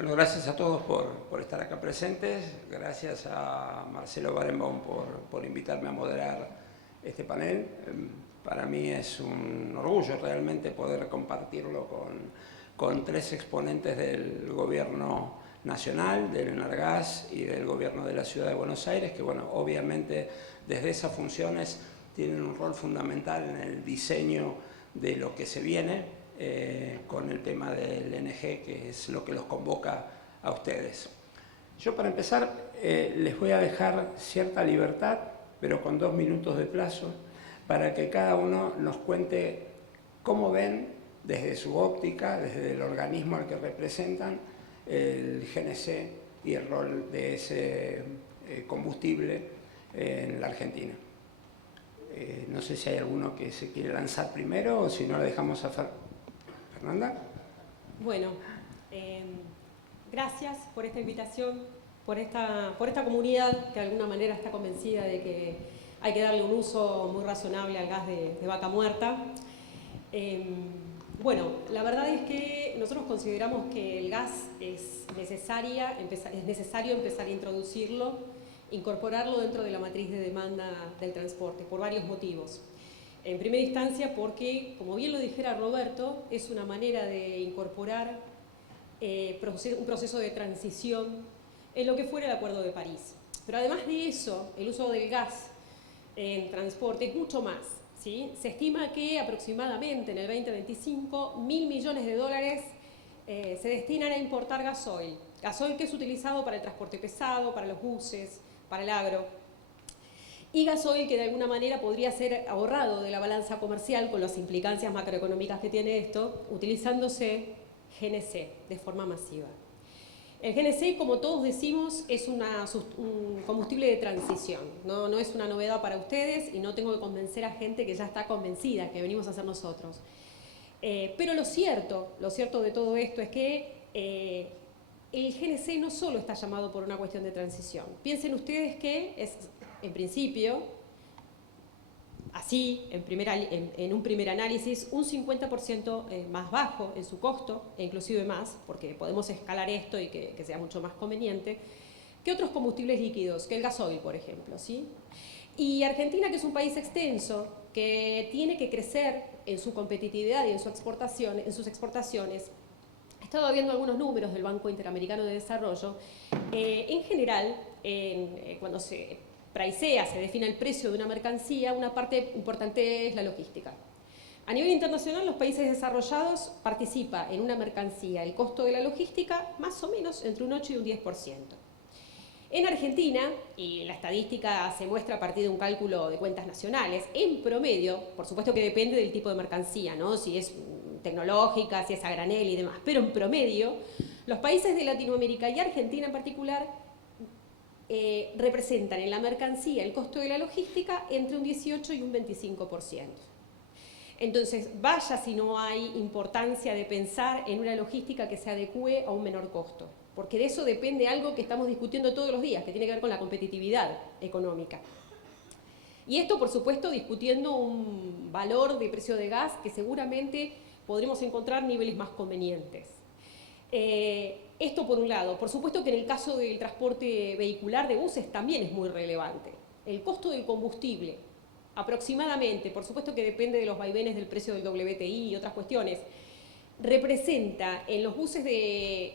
Bueno, gracias a todos por estar acá presentes. Gracias a Marcelo Barenboim por invitarme a moderar este panel. Para mí es un orgullo realmente poder compartirlo con tres exponentes del gobierno nacional, del Enargás y del gobierno de la Ciudad de Buenos Aires, que bueno, obviamente desde esas funciones tienen un rol fundamental en el diseño de lo que se viene con el tema del NG, que es lo que los convoca a ustedes. Yo para empezar les voy a dejar cierta libertad, pero con 2 minutos de plazo, para que cada uno nos cuente cómo ven desde su óptica, desde el organismo al que representan, el GNC y el rol de ese combustible en la Argentina. No sé si hay alguno que se quiere lanzar primero o si no le dejamos a Fernanda. Bueno, gracias por esta invitación, por esta comunidad que de alguna manera está convencida de que hay que darle un uso muy razonable al gas de vaca muerta. Bueno, la verdad es que nosotros consideramos que el gas es necesario empezar a introducirlo, incorporarlo dentro de la matriz de demanda del transporte, por varios motivos. En primera instancia porque, como bien lo dijera Roberto, es una manera de incorporar un proceso de transición en lo que fuera el Acuerdo de París. Pero además de eso, el uso del gas en transporte es mucho más, ¿sí? Se estima que aproximadamente en el 2025 1.000 millones de dólares se destinan a importar gasoil que es utilizado para el transporte pesado, para los buses, para el agro. Y gasoil que de alguna manera podría ser ahorrado de la balanza comercial con las implicancias macroeconómicas que tiene esto, utilizándose GNC de forma masiva. El GNC, como todos decimos, es un combustible de transición, no es una novedad para ustedes y no tengo que convencer a gente que ya está convencida, que venimos a hacer nosotros. Pero lo cierto de todo esto es que el GNC no solo está llamado por una cuestión de transición. Piensen ustedes que es, en principio, así, en un primer análisis, un 50% más bajo en su costo, e inclusive más, porque podemos escalar esto y que sea mucho más conveniente, que otros combustibles líquidos, que el gasoil, por ejemplo, ¿sí? Y Argentina, que es un país extenso, que tiene que crecer en su competitividad y en sus exportaciones, he estado viendo algunos números del Banco Interamericano de Desarrollo. En general, cuando se pricea, se define el precio de una mercancía, una parte importante es la logística. A nivel internacional, los países desarrollados participa en una mercancía el costo de la logística más o menos entre un 8 y un 10%. En Argentina, y la estadística se muestra a partir de un cálculo de cuentas nacionales, en promedio, por supuesto que depende del tipo de mercancía, ¿no? Si es tecnológica, si es a granel y demás, pero en promedio, los países de Latinoamérica y Argentina en particular representan en la mercancía el costo de la logística entre un 18 y un 25%. Entonces, vaya si no hay importancia de pensar en una logística que se adecue a un menor costo, porque de eso depende algo que estamos discutiendo todos los días, que tiene que ver con la competitividad económica. Y esto, por supuesto, discutiendo un valor de precio de gas que seguramente podremos encontrar niveles más convenientes. Esto por un lado. Por supuesto que en el caso del transporte vehicular de buses también es muy relevante. El costo del combustible, aproximadamente, por supuesto que depende de los vaivenes del precio del WTI y otras cuestiones, representa en los buses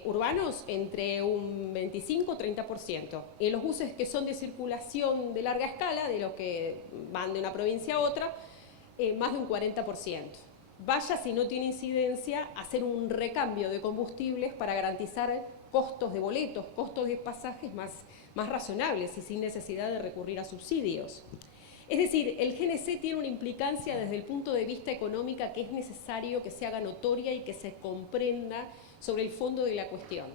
urbanos entre un 25-30%. En los buses que son de circulación de larga escala, de los que van de una provincia a otra, más de un 40%. Vaya si no tiene incidencia hacer un recambio de combustibles para garantizar costos de boletos, costos de pasajes más razonables y sin necesidad de recurrir a subsidios. Es decir, el GNC tiene una implicancia desde el punto de vista económico que es necesario que se haga notoria y que se comprenda sobre el fondo de la cuestión.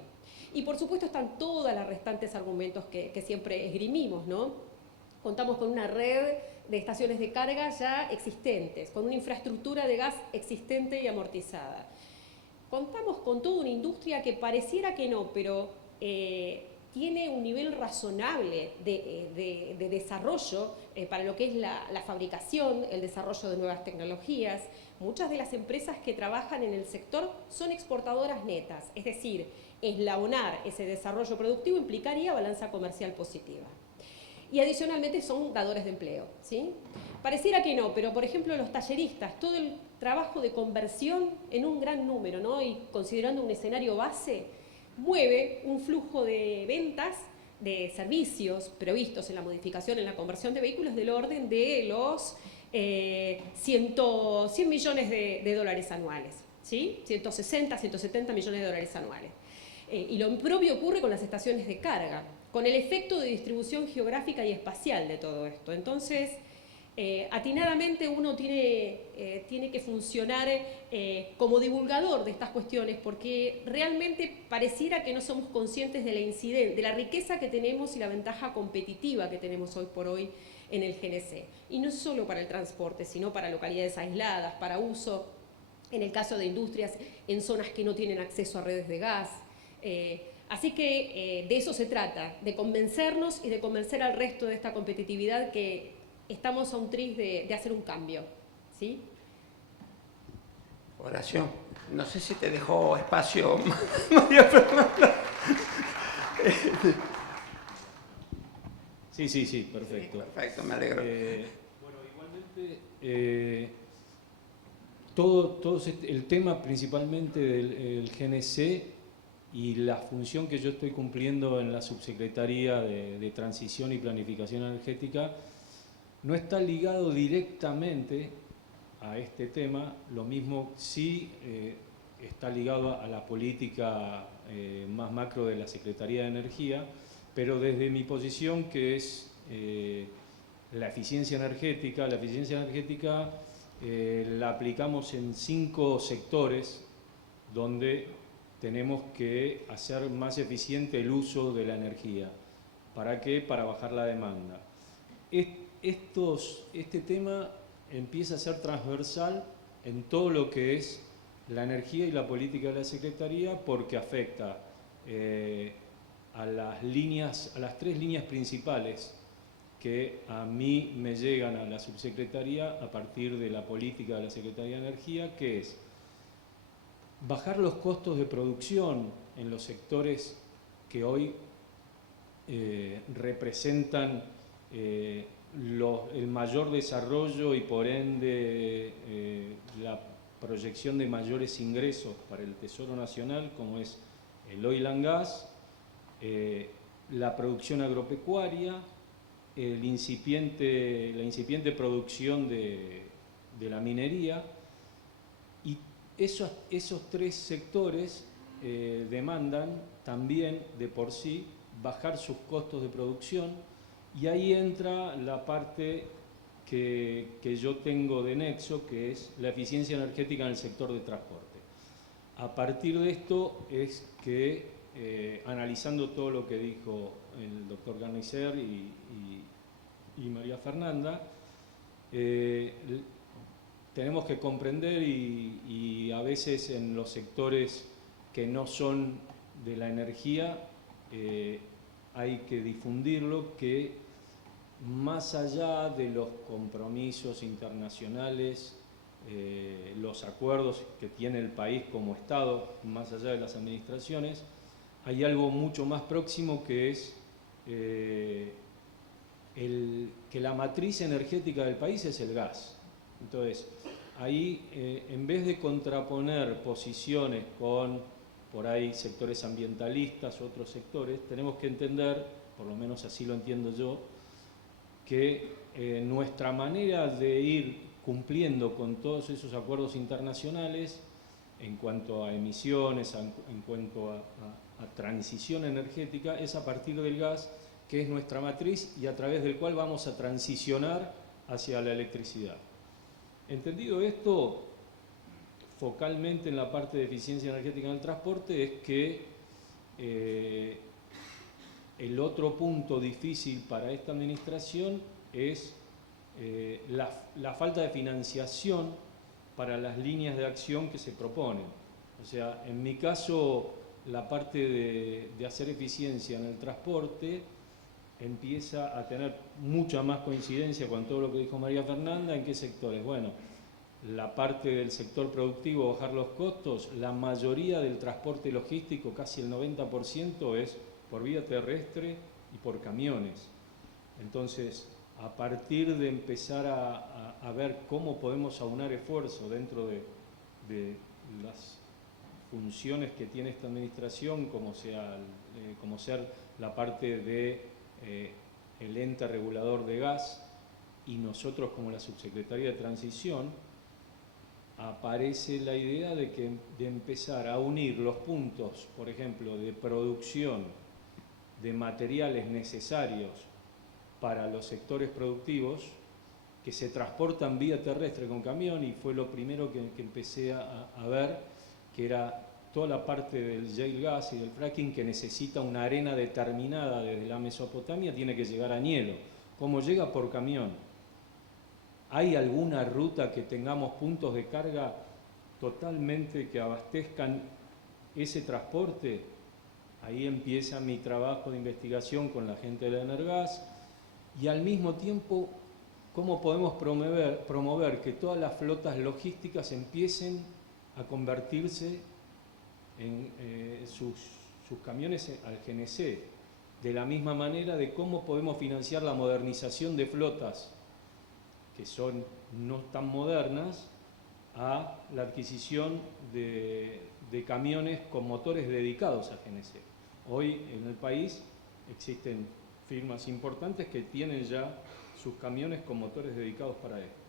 Y por supuesto están todos los restantes argumentos que siempre esgrimimos, ¿no? Contamos con una red de estaciones de carga ya existentes, con una infraestructura de gas existente y amortizada. Contamos con toda una industria que pareciera que no, pero tiene un nivel razonable de desarrollo para lo que es la fabricación, el desarrollo de nuevas tecnologías. Muchas de las empresas que trabajan en el sector son exportadoras netas, es decir, eslabonar ese desarrollo productivo implicaría balanza comercial positiva. Y adicionalmente son dadores de empleo, ¿sí? Pareciera que no, pero por ejemplo los talleristas, todo el trabajo de conversión en un gran número, ¿no? Y considerando un escenario base, mueve un flujo de ventas de servicios previstos en la modificación, en la conversión de vehículos del orden de los 100 millones de dólares anuales, ¿sí? 160, 170 millones de dólares anuales. Y lo propio ocurre con las estaciones de carga, con el efecto de distribución geográfica y espacial de todo esto. Entonces, atinadamente uno tiene que funcionar como divulgador de estas cuestiones, porque realmente pareciera que no somos conscientes de la riqueza que tenemos y la ventaja competitiva que tenemos hoy por hoy en el GNC. Y no solo para el transporte, sino para localidades aisladas, para uso, en el caso de industrias, en zonas que no tienen acceso a redes de gas. Así que de eso se trata, de convencernos y de convencer al resto de esta competitividad que estamos a un tris de hacer un cambio, ¿sí? Horacio, no sé si te dejó espacio, María Fernanda. Sí, perfecto. Sí, perfecto, me alegro. Bueno, igualmente, todo el tema principalmente del GNC y la función que yo estoy cumpliendo en la Subsecretaría de Transición y Planificación Energética no está ligado directamente a este tema, lo mismo sí está ligado a la política más macro de la Secretaría de Energía, pero desde mi posición, que es la eficiencia energética la aplicamos en 5 sectores donde tenemos que hacer más eficiente el uso de la energía. ¿Para qué? Para bajar la demanda. Este tema empieza a ser transversal en todo lo que es la energía y la política de la Secretaría, porque afecta a las 3 líneas principales que a mí me llegan a la Subsecretaría a partir de la política de la Secretaría de Energía, que es bajar los costos de producción en los sectores que hoy representan el mayor desarrollo y por ende la proyección de mayores ingresos para el Tesoro Nacional, como es el oil and gas, la producción agropecuaria, la incipiente producción de la minería. Y esos 3 sectores demandan también de por sí bajar sus costos de producción, y ahí entra la parte que yo tengo de nexo, que es la eficiencia energética en el sector de transporte. A partir de esto es que, analizando todo lo que dijo el doctor Garnicer y María Fernanda, tenemos que comprender y a veces en los sectores que no son de la energía hay que difundirlo, que más allá de los compromisos internacionales, los acuerdos que tiene el país como Estado, más allá de las administraciones, hay algo mucho más próximo, que es que la matriz energética del país es el gas. Entonces, ahí, en vez de contraponer posiciones con, por ahí, sectores ambientalistas u otros sectores, tenemos que entender, por lo menos así lo entiendo yo, que nuestra manera de ir cumpliendo con todos esos acuerdos internacionales en cuanto a emisiones, en cuanto a transición energética, es a partir del gas, que es nuestra matriz y a través del cual vamos a transicionar hacia la electricidad. Entendido esto, focalmente en la parte de eficiencia energética en el transporte, es que el otro punto difícil para esta administración es la falta de financiación para las líneas de acción que se proponen. O sea, en mi caso, la parte de hacer eficiencia en el transporte empieza a tener mucha más coincidencia con todo lo que dijo María Fernanda. ¿En qué sectores? Bueno, la parte del sector productivo, bajar los costos. La mayoría del transporte logístico, casi el 90%, es por vía terrestre y por camiones. Entonces, a partir de empezar a ver cómo podemos aunar esfuerzo dentro de las funciones que tiene esta administración, como ser la parte de el ente regulador de gas, y nosotros como la Subsecretaría de Transición, aparece la idea de empezar a unir los puntos, por ejemplo, de producción de materiales necesarios para los sectores productivos que se transportan vía terrestre con camión, y fue lo primero que empecé a ver, que era toda la parte del shale gas y del fracking, que necesita una arena determinada desde la Mesopotamia, tiene que llegar a Nielo. ¿Cómo llega? Por camión. ¿Hay alguna ruta que tengamos puntos de carga totalmente que abastezcan ese transporte? Ahí empieza mi trabajo de investigación con la gente de Energas, y al mismo tiempo, ¿cómo podemos promover que todas las flotas logísticas empiecen a convertirse en sus camiones al GNC? De la misma manera de cómo podemos financiar la modernización de flotas que son no tan modernas, a la adquisición de camiones con motores dedicados a GNC. Hoy en el país existen firmas importantes que tienen ya sus camiones con motores dedicados para esto.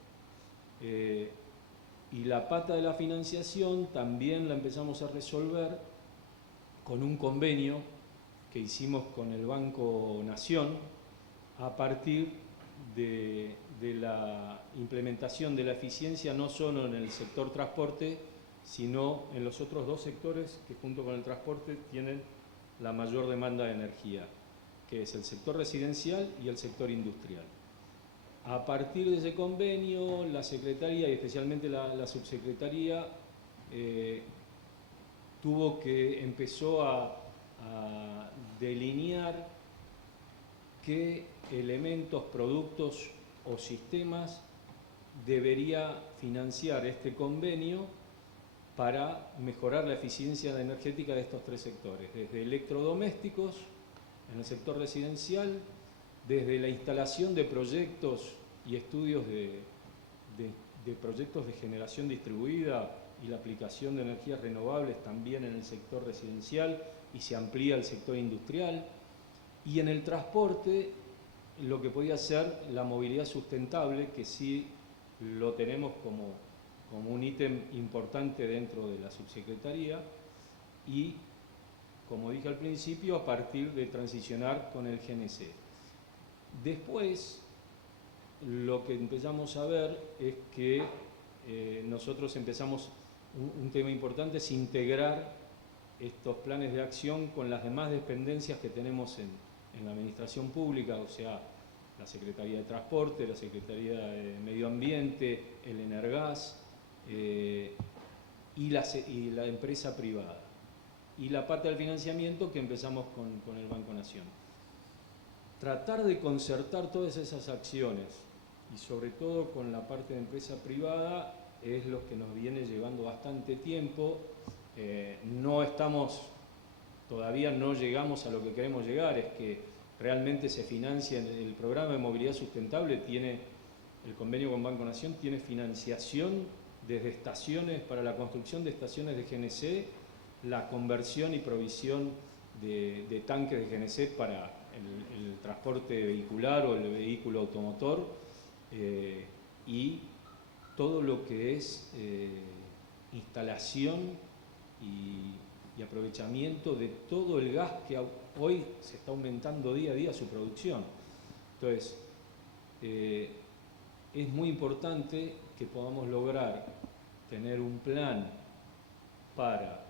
Y la pata de la financiación también la empezamos a resolver con un convenio que hicimos con el Banco Nación a partir de la implementación de la eficiencia, no solo en el sector transporte, sino en los otros dos sectores que junto con el transporte tienen la mayor demanda de energía, que es el sector residencial y el sector industrial. A partir de ese convenio, la Secretaría y especialmente la Subsecretaría empezó a delinear qué elementos, productos o sistemas debería financiar este convenio para mejorar la eficiencia energética de estos tres sectores, desde electrodomésticos en el sector residencial, desde la instalación de proyectos y estudios de proyectos de generación distribuida y la aplicación de energías renovables también en el sector residencial, y se amplía el sector industrial, y en el transporte lo que podía ser la movilidad sustentable, que sí lo tenemos como un ítem importante dentro de la Subsecretaría, y como dije al principio, a partir de transicionar con el GNC. Después, lo que empezamos a ver es que nosotros empezamos, un tema importante es integrar estos planes de acción con las demás dependencias que tenemos en la administración pública, o sea, la Secretaría de Transporte, la Secretaría de Medio Ambiente, el Energas y la empresa privada. Y la parte del financiamiento que empezamos con el Banco Nación. Tratar de concertar todas esas acciones, y sobre todo con la parte de empresa privada, es lo que nos viene llevando bastante tiempo. Todavía no llegamos a lo que queremos llegar, es que realmente se financia el programa de movilidad sustentable, el convenio con Banco Nación tiene financiación desde estaciones, para la construcción de estaciones de GNC, la conversión y provisión de tanques de GNC para el transporte vehicular o el vehículo automotor, y todo lo que es instalación y aprovechamiento de todo el gas que hoy se está aumentando día a día su producción. Entonces, es muy importante que podamos lograr tener un plan para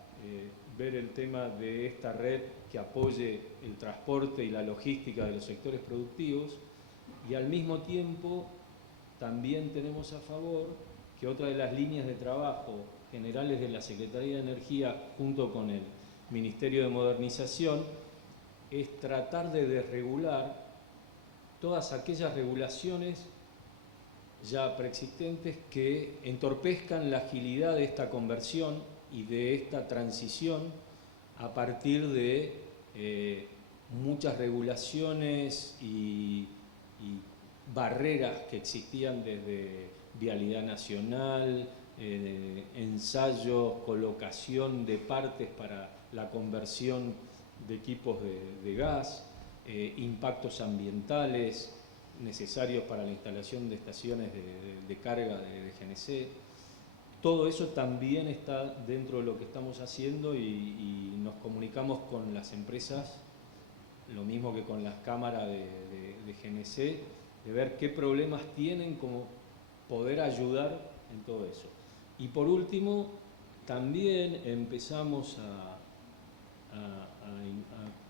ver el tema de esta red que apoye el transporte y la logística de los sectores productivos, y al mismo tiempo también tenemos a favor que otra de las líneas de trabajo generales de la Secretaría de Energía junto con el Ministerio de Modernización es tratar de desregular todas aquellas regulaciones ya preexistentes que entorpezcan la agilidad de esta conversión y de esta transición a partir de muchas regulaciones y barreras que existían desde vialidad nacional, ensayos, colocación de partes para la conversión de equipos de gas, impactos ambientales necesarios para la instalación de estaciones de carga de GNC. Todo eso también está dentro de lo que estamos haciendo y nos comunicamos con las empresas, lo mismo que con las cámaras de GNC, de ver qué problemas tienen, como poder ayudar en todo eso. Y por último, también empezamos a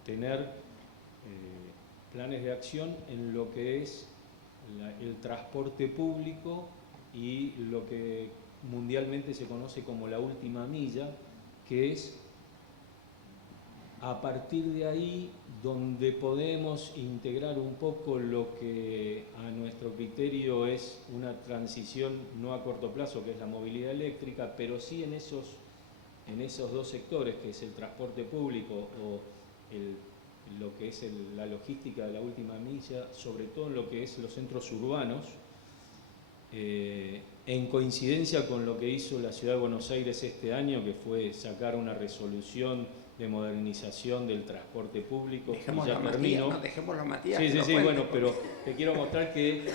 tener planes de acción en lo que es el transporte público y lo que mundialmente se conoce como la última milla, que es a partir de ahí donde podemos integrar un poco lo que a nuestro criterio es una transición no a corto plazo, que es la movilidad eléctrica, pero sí en esos dos sectores, que es el transporte público o lo que es la logística de la última milla, sobre todo en lo que es los centros urbanos, en coincidencia con lo que hizo la Ciudad de Buenos Aires este año, que fue sacar una resolución de modernización del transporte público. Dejémoslo a Matías, no, dejémoslo a Matías. Sí, bueno, pero te quiero mostrar que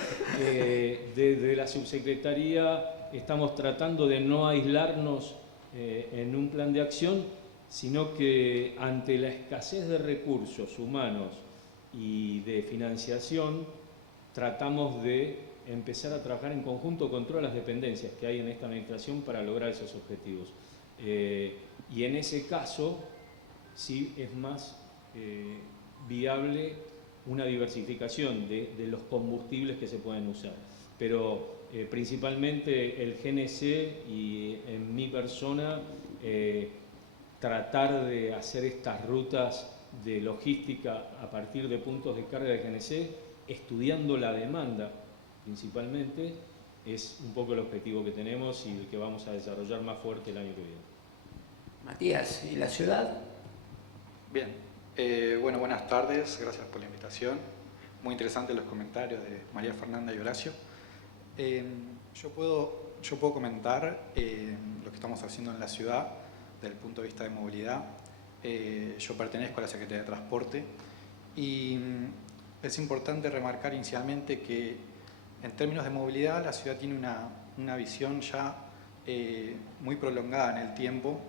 desde la subsecretaría estamos tratando de no aislarnos en un plan de acción, sino que ante la escasez de recursos humanos y de financiación, tratamos de empezar a trabajar en conjunto con todas las dependencias que hay en esta administración para lograr esos objetivos. Y en ese caso, sí es más viable una diversificación de los combustibles que se pueden usar. Pero principalmente el GNC y en mi persona, tratar de hacer estas rutas de logística a partir de puntos de carga de GNC, estudiando la demanda principalmente, es un poco el objetivo que tenemos y el que vamos a desarrollar más fuerte el año que viene. Matías, ¿y la ciudad? Bien, bueno, buenas tardes, gracias por la invitación. Muy interesantes los comentarios de María Fernanda y Horacio. Yo puedo comentar lo que estamos haciendo en la ciudad desde el punto de vista de movilidad. Yo pertenezco a la Secretaría de Transporte y es importante remarcar inicialmente que en términos de movilidad la ciudad tiene una visión ya muy prolongada en el tiempo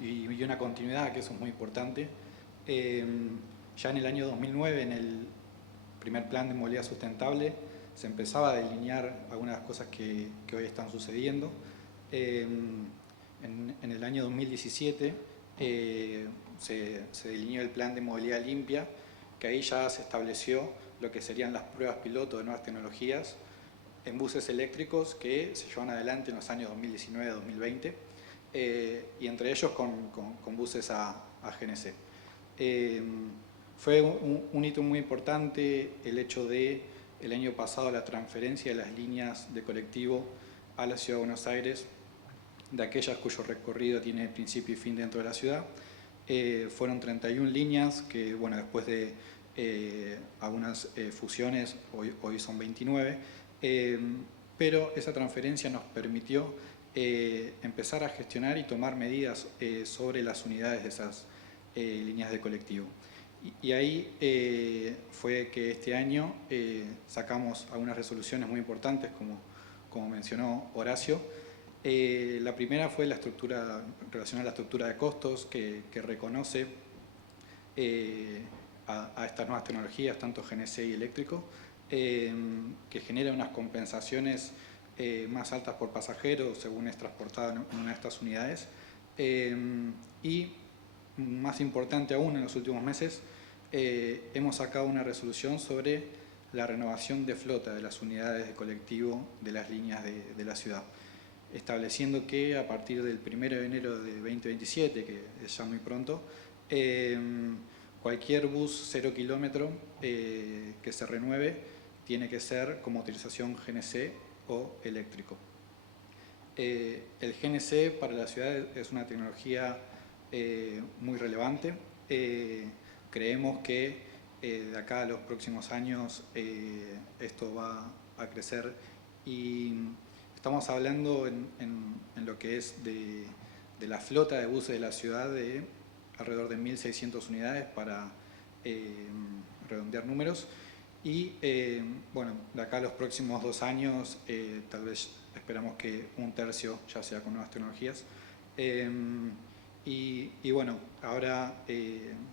y una continuidad, que eso es muy importante. Ya en el año 2009, en el primer plan de movilidad sustentable, se empezaba a delinear algunas cosas que hoy están sucediendo. En el año 2017 se delineó el plan de movilidad limpia, que ahí ya se estableció lo que serían las pruebas piloto de nuevas tecnologías en buses eléctricos que se llevan adelante en los años 2019-2020 y entre ellos con buses a GNC. Fue un hito muy importante el hecho de el año pasado la transferencia de las líneas de colectivo a la Ciudad de Buenos Aires, de aquellas cuyo recorrido tiene principio y fin dentro de la ciudad. Fueron 31 líneas que, bueno, después de algunas fusiones, hoy son 29, pero esa transferencia nos permitió empezar a gestionar y tomar medidas sobre las unidades de esas líneas de colectivo. Y ahí fue que este año sacamos algunas resoluciones muy importantes, como mencionó Horacio. La primera fue la estructura, relacionada a la estructura de costos, que reconoce a estas nuevas tecnologías, tanto GNC y eléctrico, que genera unas compensaciones más altas por pasajero según es transportado en una de estas unidades. Y más importante aún, en los últimos meses hemos sacado una resolución sobre la renovación de flota de las unidades de colectivo de las líneas de la ciudad. estableciendo que a partir del 1 de enero de 2027, que es ya muy pronto, cualquier bus 0 kilómetro que se renueve tiene que ser con motorización GNC o eléctrico. El GNC para la ciudad es una tecnología muy relevante. Creemos que de acá a los próximos años esto va a crecer y estamos hablando en lo que es de la flota de buses de la ciudad de alrededor de 1.600 unidades para redondear números y bueno, de acá a los próximos 2 años tal vez esperamos que 1/3 ya sea con nuevas tecnologías. Y bueno, ahora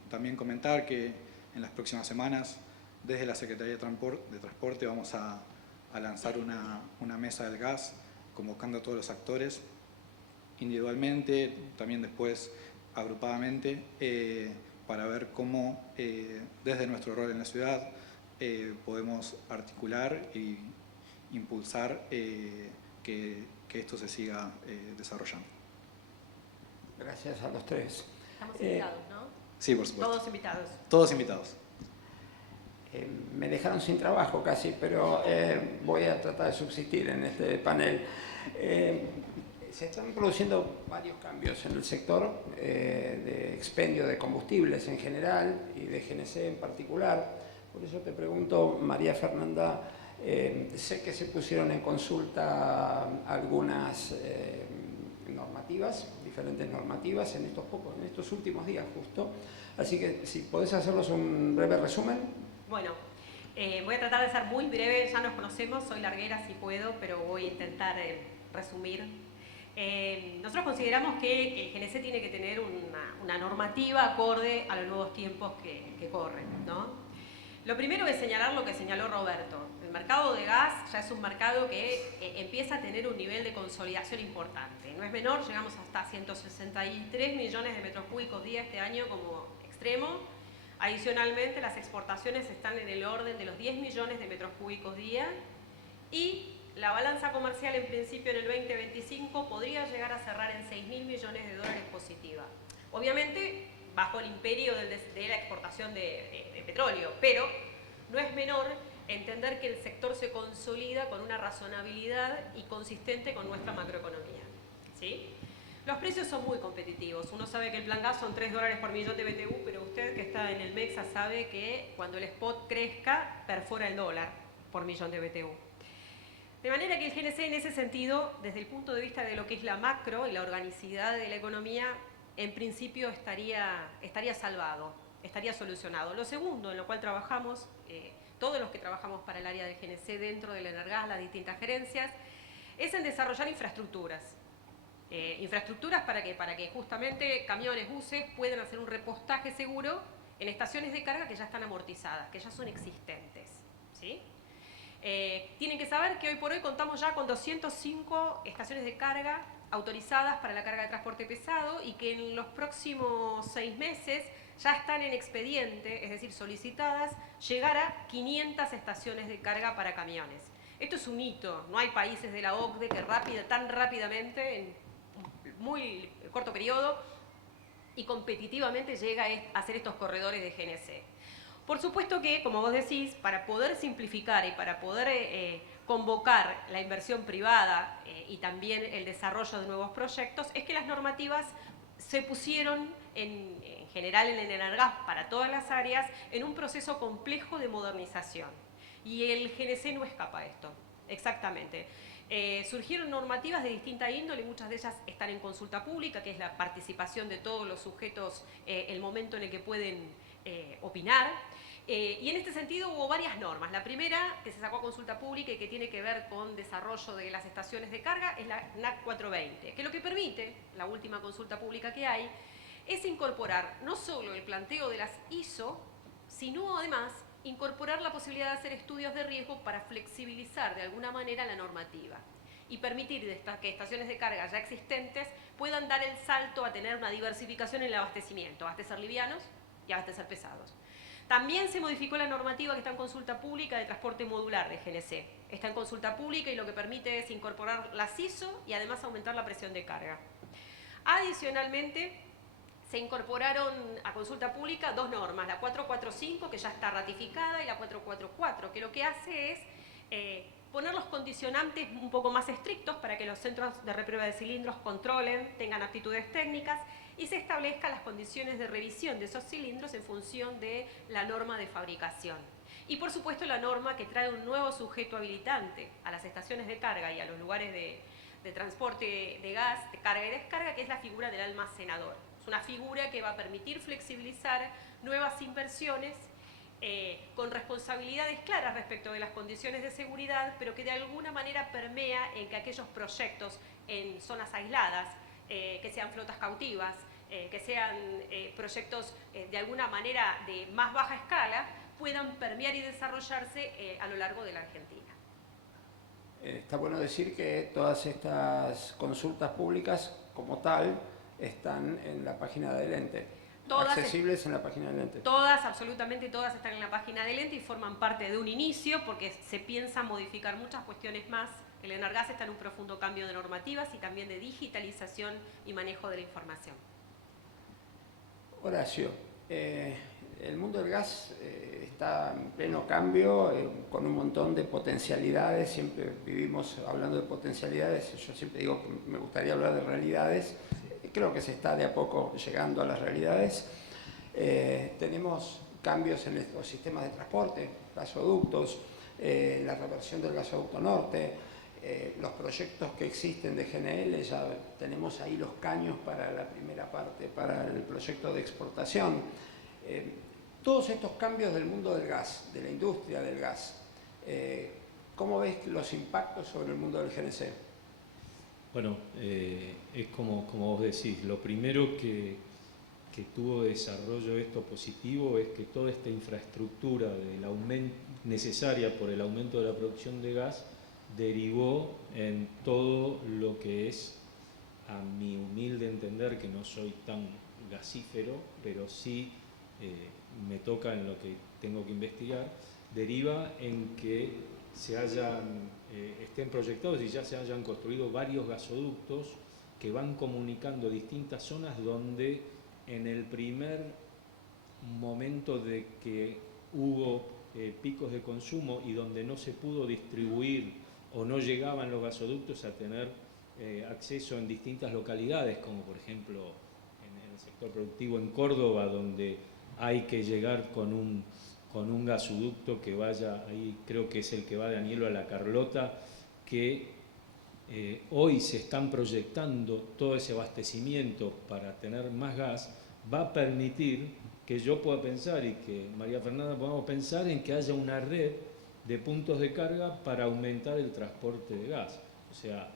también comentar que en las próximas semanas desde la Secretaría de Transporte vamos a lanzar una mesa del gas convocando a todos los actores individualmente, también después agrupadamente, para ver cómo desde nuestro rol en la ciudad podemos articular e impulsar que esto se siga desarrollando. Gracias a los tres. Estamos invitados, ¿no? Sí, por supuesto. Todos invitados. Todos invitados. Me dejaron sin trabajo casi, pero voy a tratar de subsistir en este panel. Se están produciendo varios cambios en el sector de expendio de combustibles en general y de GNC en particular. Por eso te pregunto, María Fernanda, sé que se pusieron en consulta algunas normativas, diferentes normativas en estos últimos días justo. Así que si podés hacernos un breve resumen. Bueno, voy a tratar de ser muy breve, ya nos conocemos, soy larguera si puedo, pero voy a intentar resumir. Nosotros consideramos que el GNC tiene que tener una normativa acorde a los nuevos tiempos que corren, ¿no? Lo primero es señalar lo que señaló Roberto. El mercado de gas ya es un mercado que empieza a tener un nivel de consolidación importante. No es menor, llegamos hasta 163 millones de metros cúbicos día este año como extremo. Adicionalmente, las exportaciones están en el orden de los 10 millones de metros cúbicos día y la balanza comercial en principio en el 2025 podría llegar a cerrar en 6.000 millones de dólares positiva. Obviamente, bajo el imperio de la exportación de petróleo, pero no es menor entender que el sector se consolida con una razonabilidad y consistente con nuestra macroeconomía, ¿sí? Los precios son muy competitivos. Uno sabe que el plan gas son $3 por millón de BTU, pero usted que está en el MEXA sabe que cuando el spot crezca, perfora el dólar por millón de BTU. De manera que el GNC en ese sentido, desde el punto de vista de lo que es la macro y la organicidad de la economía, en principio estaría salvado, estaría solucionado. Lo segundo en lo cual trabajamos, todos los que trabajamos para el área del GNC dentro del Energas, las distintas gerencias, es en desarrollar infraestructuras. Infraestructuras para que justamente camiones, buses puedan hacer un repostaje seguro en estaciones de carga que ya están amortizadas, que ya son existentes, ¿sí? Tienen que saber que hoy por hoy contamos ya con 205 estaciones de carga autorizadas para la carga de transporte pesado y que en los próximos 6 meses ya están en expediente, es decir, solicitadas, llegar a 500 estaciones de carga para camiones. Esto es un hito, no hay países de la OCDE que tan rápidamente, en muy corto periodo y competitivamente llega a hacer estos corredores de GNC. Por supuesto que, como vos decís, para poder simplificar y para poder convocar la inversión privada y también el desarrollo de nuevos proyectos, es que las normativas se pusieron en general en el Energas para todas las áreas en un proceso complejo de modernización. Y el GNC no escapa a esto, exactamente. Surgieron normativas de distinta índole, muchas de ellas están en consulta pública, que es la participación de todos los sujetos, el momento en el que pueden opinar. Y en este sentido hubo varias normas. La primera, que se sacó a consulta pública y que tiene que ver con desarrollo de las estaciones de carga, es la NAC 420, que lo que permite, la última consulta pública que hay, es incorporar no solo el planteo de las ISO, sino además incorporar la posibilidad de hacer estudios de riesgo para flexibilizar de alguna manera la normativa y permitir que estaciones de carga ya existentes puedan dar el salto a tener una diversificación en el abastecimiento, abastecer livianos y abastecer pesados. También se modificó la normativa que está en consulta pública de transporte modular de GNC. Está en consulta pública y lo que permite es incorporar las ISO y además aumentar la presión de carga. Adicionalmente, se incorporaron a consulta pública dos normas, la 445, que ya está ratificada, y la 444, que lo que hace es poner los condicionantes un poco más estrictos para que los centros de reprueba de cilindros controlen, tengan aptitudes técnicas y se establezcan las condiciones de revisión de esos cilindros en función de la norma de fabricación. Y por supuesto la norma que trae un nuevo sujeto habilitante a las estaciones de carga y a los lugares de transporte de gas, de carga y descarga, que es la figura del almacenador. Es una figura que va a permitir flexibilizar nuevas inversiones con responsabilidades claras respecto de las condiciones de seguridad, pero que de alguna manera permea en que aquellos proyectos en zonas aisladas, que sean flotas cautivas, que sean proyectos de alguna manera de más baja escala, puedan permear y desarrollarse a lo largo de la Argentina. Está bueno decir que todas estas consultas públicas como tal están en la página del ente. Todas accesibles en la página del ente. Todas, absolutamente todas están en la página del ente y forman parte de un inicio porque se piensa modificar muchas cuestiones más. El Enargas está en un profundo cambio de normativas y también de digitalización y manejo de la información. Horacio, el mundo del gas está en pleno cambio, con un montón de potencialidades. Siempre vivimos hablando de potencialidades. Yo siempre digo que me gustaría hablar de realidades. Creo que se está de a poco llegando a las realidades. Tenemos cambios en los sistemas de transporte, gasoductos, la reversión del gasoducto norte, los proyectos que existen de GNL, ya tenemos ahí los caños para la primera parte, para el proyecto de exportación. Todos estos cambios del mundo del gas, de la industria del gas, ¿cómo ves los impactos sobre el mundo del GNC? Bueno, es como vos decís, lo primero que tuvo desarrollo esto positivo es que toda esta infraestructura necesaria por el aumento de la producción de gas derivó en todo lo que es, a mi humilde entender, que no soy tan gasífero, pero sí me toca en lo que tengo que investigar, deriva en que estén proyectados y ya se hayan construido varios gasoductos que van comunicando distintas zonas donde en el primer momento de que hubo picos de consumo y donde no se pudo distribuir o no llegaban los gasoductos a tener acceso en distintas localidades, como por ejemplo en el sector productivo en Córdoba, donde hay que llegar con un gasoducto que vaya ahí, creo que es el que va de Anielo a La Carlota, que hoy se están proyectando todo ese abastecimiento para tener más gas, va a permitir que yo pueda pensar y que María Fernanda podamos pensar en que haya una red de puntos de carga para aumentar el transporte de gas. O sea,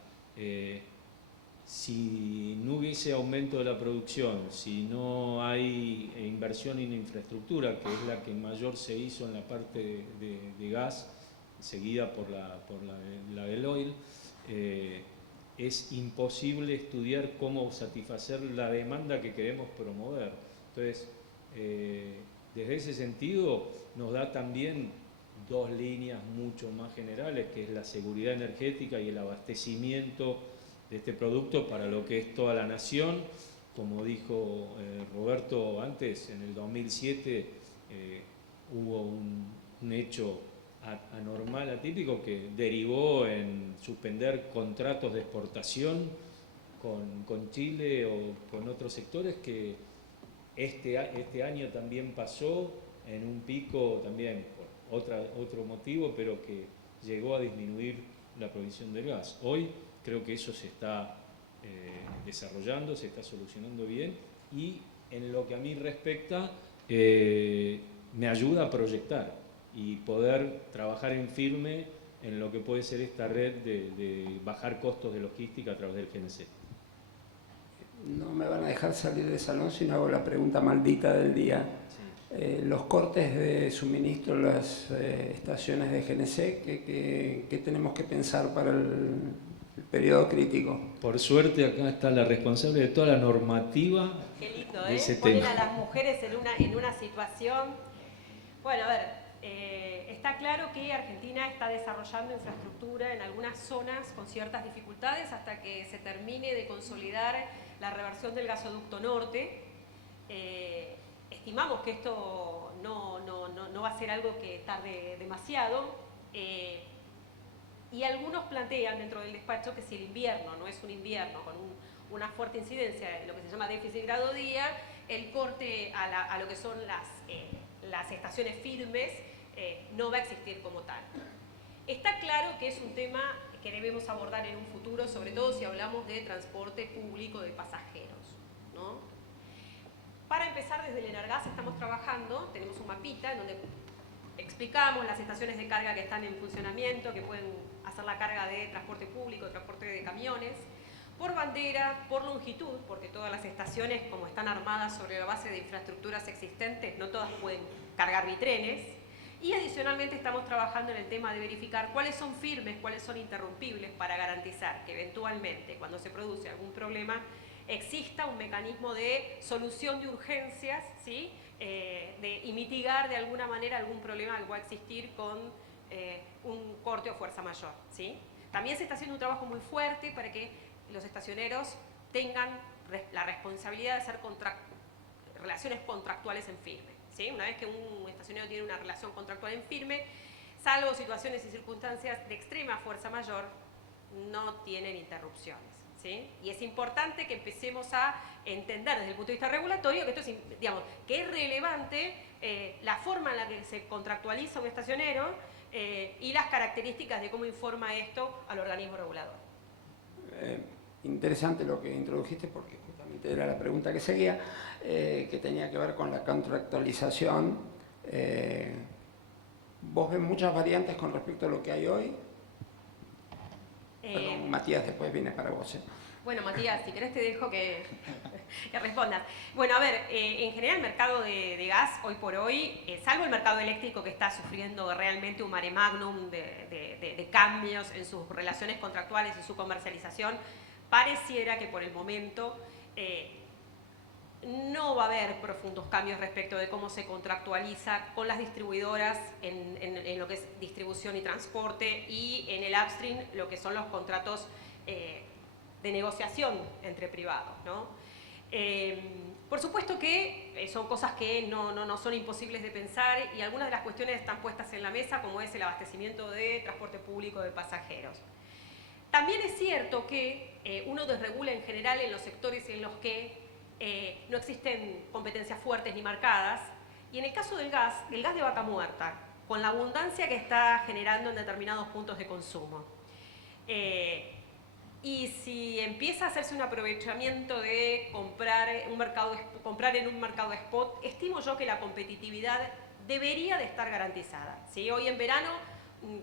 si no hubiese aumento de la producción, si no hay inversión en infraestructura, que es la que mayor se hizo en la parte de gas, seguida por la del oil, es imposible estudiar cómo satisfacer la demanda que queremos promover. Entonces, desde ese sentido, nos da también dos líneas mucho más generales, que es la seguridad energética y el abastecimiento de este producto para lo que es toda la nación. Como dijo Roberto antes, en el 2007 hubo un hecho anormal, atípico, que derivó en suspender contratos de exportación con Chile o con otros sectores, que este año también pasó en un pico también por otro motivo, pero que llegó a disminuir la provisión del gas. Hoy creo que eso se está desarrollando, se está solucionando bien, y en lo que a mí respecta me ayuda a proyectar y poder trabajar en firme en lo que puede ser esta red de bajar costos de logística a través del GNC. No me van a dejar salir del salón si no hago la pregunta maldita del día. Sí. Los cortes de suministro en las estaciones de GNC, ¿qué tenemos que pensar para el periodo crítico? Por suerte acá está la responsable de toda la normativa. Qué lindo, de ese Ponen tema. a las mujeres en una situación. Bueno, a ver, está claro que Argentina está desarrollando infraestructura en algunas zonas con ciertas dificultades hasta que se termine de consolidar la reversión del gasoducto norte. Estimamos que esto no va a ser algo que tarde demasiado. Y algunos plantean dentro del despacho que si el invierno no es un invierno con una fuerte incidencia de lo que se llama déficit grado día, el corte a lo que son las estaciones firmes no va a existir como tal. Está claro que es un tema que debemos abordar en un futuro, sobre todo si hablamos de transporte público de pasajeros, ¿no? Para empezar, desde el Enargas estamos trabajando, tenemos un mapita en donde explicamos las estaciones de carga que están en funcionamiento, que pueden hacer la carga de transporte público, transporte de camiones, por bandera, por longitud, porque todas las estaciones, como están armadas sobre la base de infraestructuras existentes, no todas pueden cargar bitrenes. Y adicionalmente estamos trabajando en el tema de verificar cuáles son firmes, cuáles son interrumpibles, para garantizar que eventualmente, cuando se produce algún problema, exista un mecanismo de solución de urgencias, ¿sí? Y mitigar de alguna manera algún problema que pueda existir con un corte o fuerza mayor, ¿sí? También se está haciendo un trabajo muy fuerte para que los estacioneros tengan la responsabilidad de hacer relaciones contractuales en firme, ¿sí? Una vez que un estacionero tiene una relación contractual en firme, salvo situaciones y circunstancias de extrema fuerza mayor, no tienen interrupciones, ¿sí? Y es importante que empecemos a entender desde el punto de vista regulatorio que esto es, digamos, que es relevante la forma en la que se contractualiza un estacionero y las características de cómo informa esto al organismo regulador. Interesante lo que introdujiste, porque justamente era la pregunta que seguía, que tenía que ver con la contractualización. ¿Vos ves muchas variantes con respecto a lo que hay hoy? Perdón, Matías, después viene para vos. Bueno, Matías, si querés te dejo que respondas. Bueno, a ver, en general el mercado de gas, hoy por hoy, salvo el mercado eléctrico que está sufriendo realmente un mare magnum de cambios en sus relaciones contractuales y su comercialización, pareciera que por el momento no va a haber profundos cambios respecto de cómo se contractualiza con las distribuidoras en lo que es distribución y transporte, y en el upstream lo que son los contratos de negociación entre privados, ¿no? Por supuesto que son cosas que no son imposibles de pensar, y algunas de las cuestiones están puestas en la mesa, como es el abastecimiento de transporte público de pasajeros. También es cierto que uno desregula en general en los sectores en los que no existen competencias fuertes ni marcadas, y en el caso del gas de vaca muerta, con la abundancia que está generando en determinados puntos de consumo. Y si empieza a hacerse un aprovechamiento de comprar en un mercado spot, estimo yo que la competitividad debería de estar garantizada, ¿sí? Hoy en verano,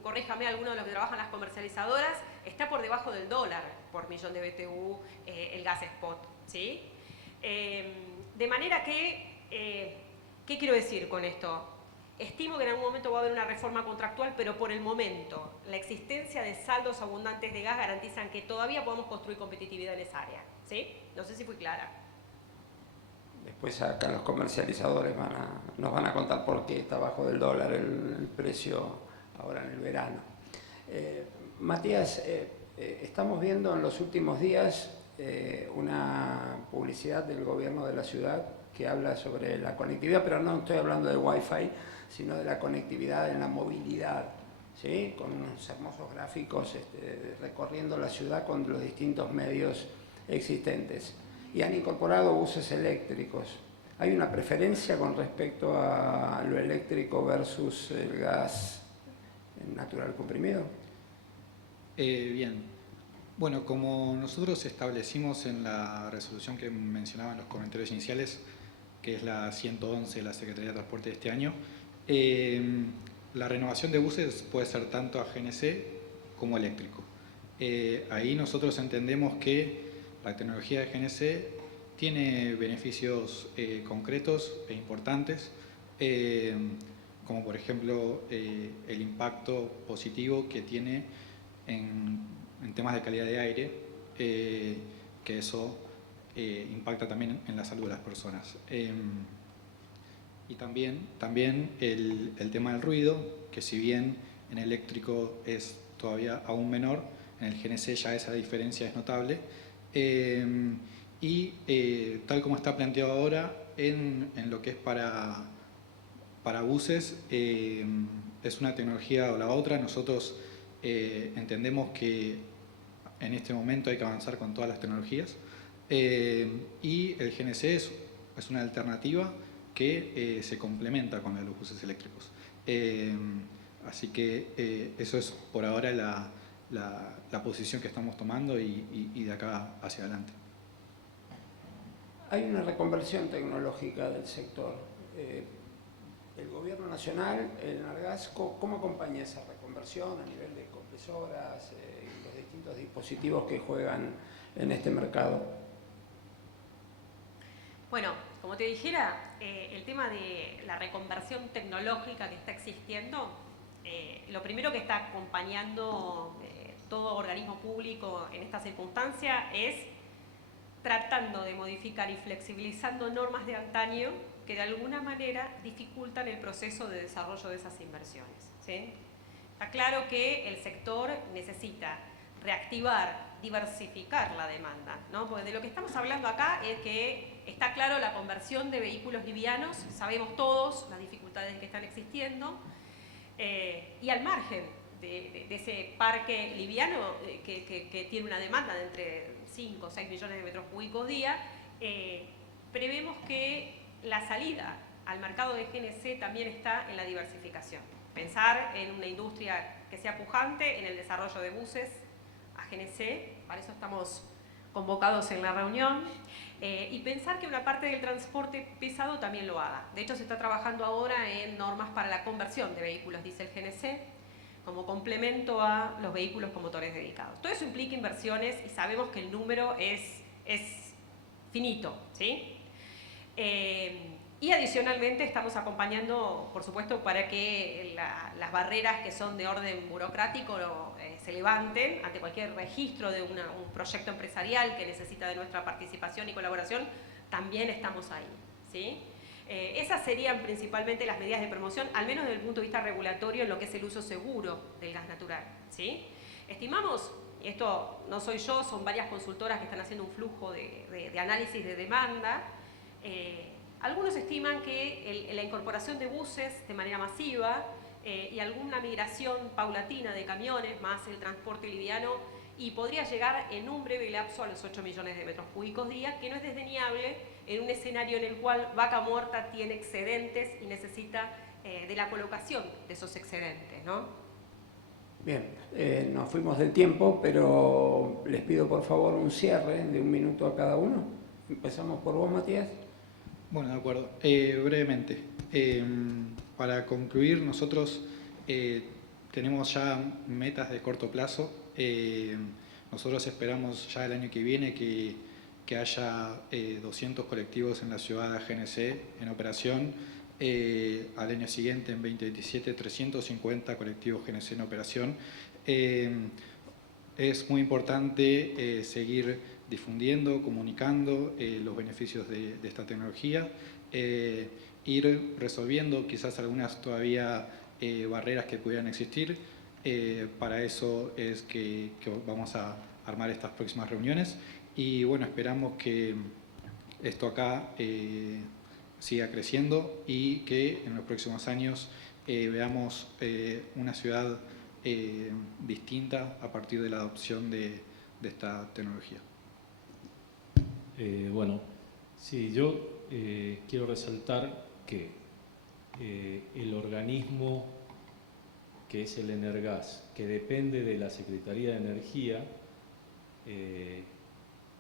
corríjame alguno de los que trabajan las comercializadoras, está por debajo del $1 por millón de BTU el gas spot, ¿sí? De manera que, ¿qué quiero decir con esto? Estimo que en algún momento va a haber una reforma contractual, pero por el momento la existencia de saldos abundantes de gas garantizan que todavía podemos construir competitividad en esa área, ¿sí? No sé si fui clara. Después acá los comercializadores nos van a contar por qué está bajo del $1 el precio ahora en el verano. Matías, estamos viendo en los últimos días una publicidad del gobierno de la ciudad que habla sobre la conectividad, pero no estoy hablando de Wi-Fi, sino de la conectividad en la movilidad, ¿sí? Con unos hermosos gráficos recorriendo la ciudad con los distintos medios existentes. Y han incorporado buses eléctricos. ¿Hay una preferencia con respecto a lo eléctrico versus el gas natural comprimido? Bien. Bueno, como nosotros establecimos en la resolución que mencionaba en los comentarios iniciales, que es la 111 de la Secretaría de Transporte de este año, la renovación de buses puede ser tanto a GNC como eléctrico. Ahí nosotros entendemos que la tecnología de GNC tiene beneficios concretos e importantes, como por ejemplo el impacto positivo que tiene en temas de calidad de aire, que eso impacta también en la salud de las personas. Y también el tema del ruido, que si bien en eléctrico es todavía aún menor, en el GNC ya esa diferencia es notable. Tal como está planteado ahora, en lo que es para buses, es una tecnología o la otra. Nosotros entendemos que en este momento hay que avanzar con todas las tecnologías, y el GNC es una alternativa que se complementa con la de los buses eléctricos. Así que eso es por ahora la posición que estamos tomando y de acá hacia adelante. Hay una reconversión tecnológica del sector. El Gobierno Nacional, el Enargas, ¿cómo acompaña esa reconversión a nivel de compresoras y los distintos dispositivos que juegan en este mercado? Bueno, como te dijera, el tema de la reconversión tecnológica que está existiendo, lo primero que está acompañando todo organismo público en esta circunstancia es tratando de modificar y flexibilizando normas de antaño que de alguna manera dificultan el proceso de desarrollo de esas inversiones, ¿sí? Está claro que el sector necesita reactivar, diversificar la demanda, ¿no? Porque de lo que estamos hablando acá es que está claro la conversión de vehículos livianos, sabemos todos las dificultades que están existiendo, y al margen de ese parque liviano que tiene una demanda de entre 5 o 6 millones de metros cúbicos día, prevemos que la salida al mercado de GNC también está en la diversificación. Pensar en una industria que sea pujante en el desarrollo de buses a GNC, para eso estamos convocados en la reunión, y pensar que una parte del transporte pesado también lo haga. De hecho, se está trabajando ahora en normas para la conversión de vehículos diésel GNC como complemento a los vehículos con motores dedicados. Todo eso implica inversiones y sabemos que el número es finito, ¿sí? Y adicionalmente estamos acompañando, por supuesto, para que las barreras que son de orden burocrático se levanten ante cualquier registro de un proyecto empresarial que necesita de nuestra participación y colaboración. También estamos ahí, ¿sí? Esas serían principalmente las medidas de promoción, al menos desde el punto de vista regulatorio, en lo que es el uso seguro del gas natural, ¿sí? Estimamos, y esto no soy yo, son varias consultoras que están haciendo un flujo de análisis de demanda. Algunos estiman que la incorporación de buses de manera masiva y alguna migración paulatina de camiones, más el transporte liviano, y podría llegar en un breve lapso a los 8 millones de metros cúbicos día, que no es desdeñable en un escenario en el cual Vaca Muerta tiene excedentes y necesita de la colocación de esos excedentes, ¿no? Bien, nos fuimos del tiempo, pero les pido por favor un cierre de 1 minuto a cada uno. Empezamos por vos, Matías. Bueno, de acuerdo. Brevemente, para concluir, nosotros tenemos ya metas de corto plazo. Nosotros esperamos ya el año que viene que haya 200 colectivos en la ciudad de GNC en operación. Al año siguiente, en 2027, 350 colectivos GNC en operación. Es muy importante seguir difundiendo, comunicando los beneficios de esta tecnología, ir resolviendo quizás algunas todavía barreras que pudieran existir. Para eso es que vamos a armar estas próximas reuniones y bueno, esperamos que esto acá siga creciendo y que en los próximos años veamos una ciudad distinta a partir de la adopción de esta tecnología. Bueno, sí, yo quiero resaltar que el organismo que es el Energas, que depende de la Secretaría de Energía,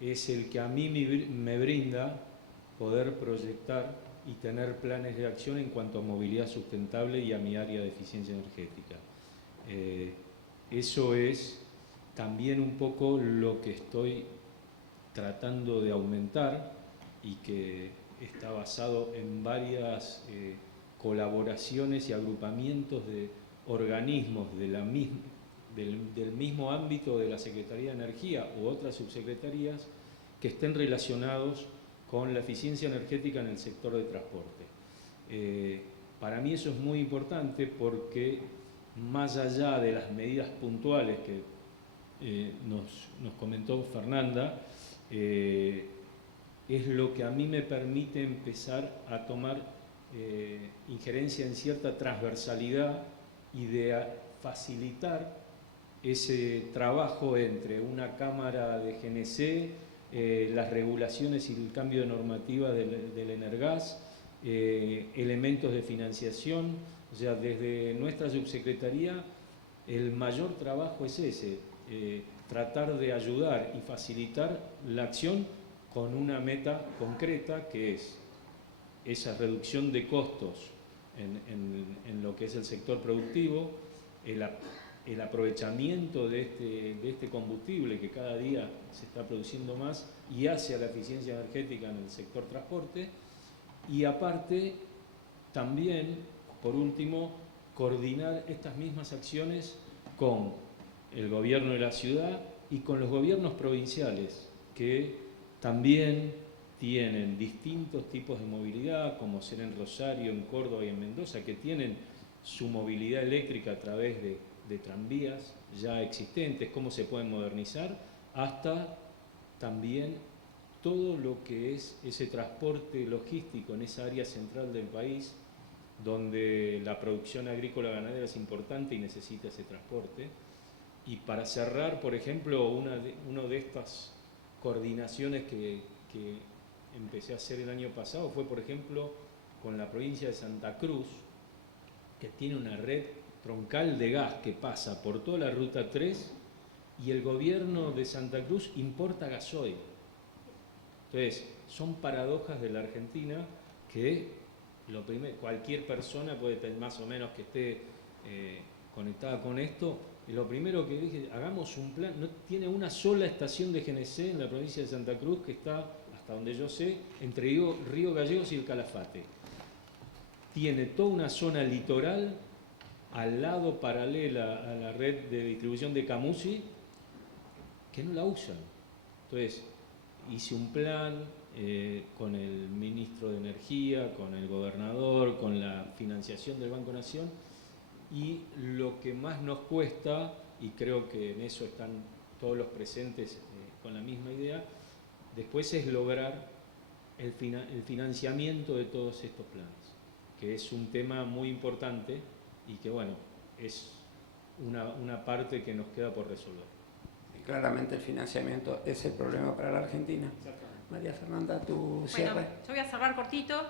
es el que a mí me brinda poder proyectar y tener planes de acción en cuanto a movilidad sustentable y a mi área de eficiencia energética. Eso es también un poco lo que estoy tratando de aumentar y que está basado en varias colaboraciones y agrupamientos de organismos del mismo ámbito de la Secretaría de Energía u otras subsecretarías que estén relacionados con la eficiencia energética en el sector de transporte. Para mí eso es muy importante porque más allá de las medidas puntuales que nos comentó Fernanda, es lo que a mí me permite empezar a tomar injerencia en cierta transversalidad y de facilitar ese trabajo entre una cámara de GNC, las regulaciones y el cambio de normativa del Energas, elementos de financiación. O sea, desde nuestra subsecretaría el mayor trabajo es ese, tratar de ayudar y facilitar la acción con una meta concreta, que es esa reducción de costos en lo que es el sector productivo, el aprovechamiento de este combustible que cada día se está produciendo más y hacia la eficiencia energética en el sector transporte, y aparte también, por último, coordinar estas mismas acciones con el gobierno de la ciudad y con los gobiernos provinciales, que también tienen distintos tipos de movilidad, como ser en Rosario, en Córdoba y en Mendoza, que tienen su movilidad eléctrica a través de tranvías ya existentes, cómo se pueden modernizar, hasta también todo lo que es ese transporte logístico en esa área central del país, donde la producción agrícola ganadera es importante y necesita ese transporte. Y para cerrar, por ejemplo, una de estas coordinaciones que empecé a hacer el año pasado fue, por ejemplo, con la provincia de Santa Cruz, que tiene una red troncal de gas que pasa por toda la Ruta 3 y el gobierno de Santa Cruz importa gasoil. Entonces, son paradojas de la Argentina que cualquier persona puede tener más o menos que esté conectada con esto. Y lo primero que dije, hagamos un plan. No tiene una sola estación de GNC en la provincia de Santa Cruz, que está, hasta donde yo sé, entre Río Gallegos y el Calafate. Tiene toda una zona litoral al lado paralela a la red de distribución de Camusi que no la usan. Entonces, hice un plan con el ministro de Energía, con el gobernador, con la financiación del Banco Nación, y lo que más nos cuesta, y creo que en eso están todos los presentes con la misma idea, después es lograr el financiamiento de todos estos planes, que es un tema muy importante y que, bueno, es una parte que nos queda por resolver. Y claramente el financiamiento es el problema para la Argentina. María Fernanda, tu cierre. Bueno, yo voy a cerrar cortito.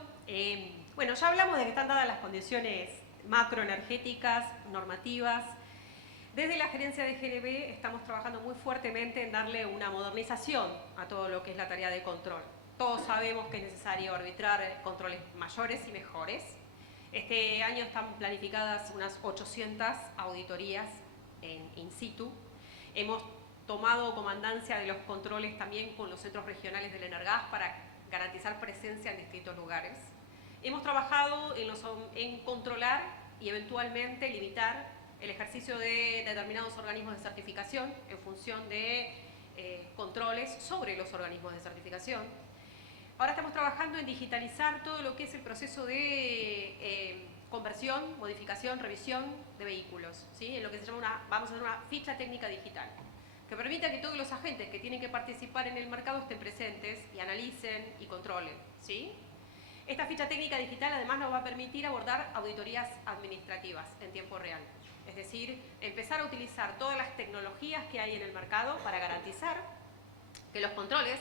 Bueno, ya hablamos de que están dadas las condiciones macroenergéticas, normativas. Desde la gerencia de GNB estamos trabajando muy fuertemente en darle una modernización a todo lo que es la tarea de control. Todos sabemos que es necesario arbitrar controles mayores y mejores. Este año están planificadas unas 800 auditorías in situ. Hemos tomado comandancia de los controles también con los centros regionales del Energas para garantizar presencia en distintos lugares. Hemos trabajado en controlar y eventualmente limitar el ejercicio de determinados organismos de certificación en función de controles sobre los organismos de certificación. Ahora estamos trabajando en digitalizar todo lo que es el proceso de conversión, modificación, revisión de vehículos, ¿sí? En lo que se llama vamos a hacer una ficha técnica digital, que permita que todos los agentes que tienen que participar en el mercado estén presentes y analicen y controlen, ¿sí? Esta ficha técnica digital además nos va a permitir abordar auditorías administrativas en tiempo real. Es decir, empezar a utilizar todas las tecnologías que hay en el mercado para garantizar que los controles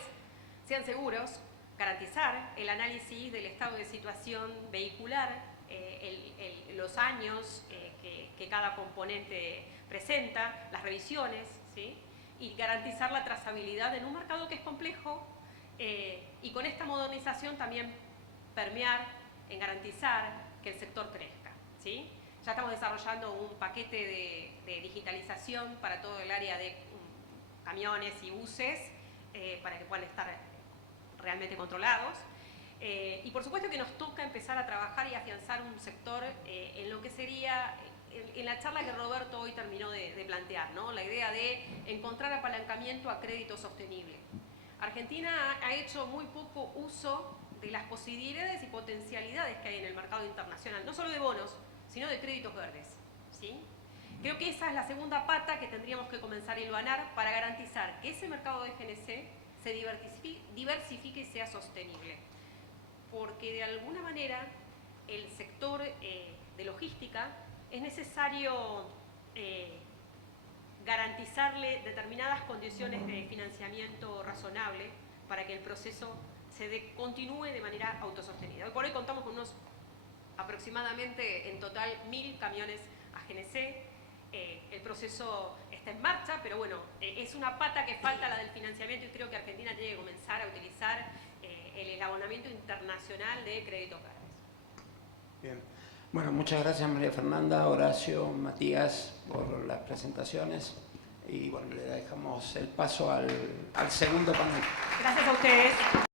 sean seguros, garantizar el análisis del estado de situación vehicular, los años que cada componente presenta, las revisiones, ¿sí? Y garantizar la trazabilidad en un mercado que es complejo, y con esta modernización también permear en garantizar que el sector crezca, ¿sí? Ya estamos desarrollando un paquete de digitalización para todo el área de camiones y buses, para que puedan estar realmente controlados. Y por supuesto que nos toca empezar a trabajar y afianzar un sector en lo que sería, en la charla que Roberto hoy terminó de plantear, ¿no? La idea de encontrar apalancamiento a crédito sostenible. Argentina ha hecho muy poco uso de las posibilidades y potencialidades que hay en el mercado internacional, no solo de bonos, sino de créditos verdes, ¿sí? Creo que esa es la segunda pata que tendríamos que comenzar a hilvanar para garantizar que ese mercado de GNC se diversifique y sea sostenible. Porque de alguna manera el sector de logística es necesario garantizarle determinadas condiciones de financiamiento razonable para que el proceso continúe de manera autosostenida. Hoy por hoy contamos con unos aproximadamente en total 1000 camiones a GNC. El proceso está en marcha, pero bueno, es una pata que falta, la del financiamiento, y creo que Argentina tiene que comenzar a utilizar el eslabonamiento internacional de créditos verdes. Bien. Bueno, muchas gracias María Fernanda, Horacio, Matías por las presentaciones y bueno, le dejamos el paso al segundo panel. Gracias a ustedes.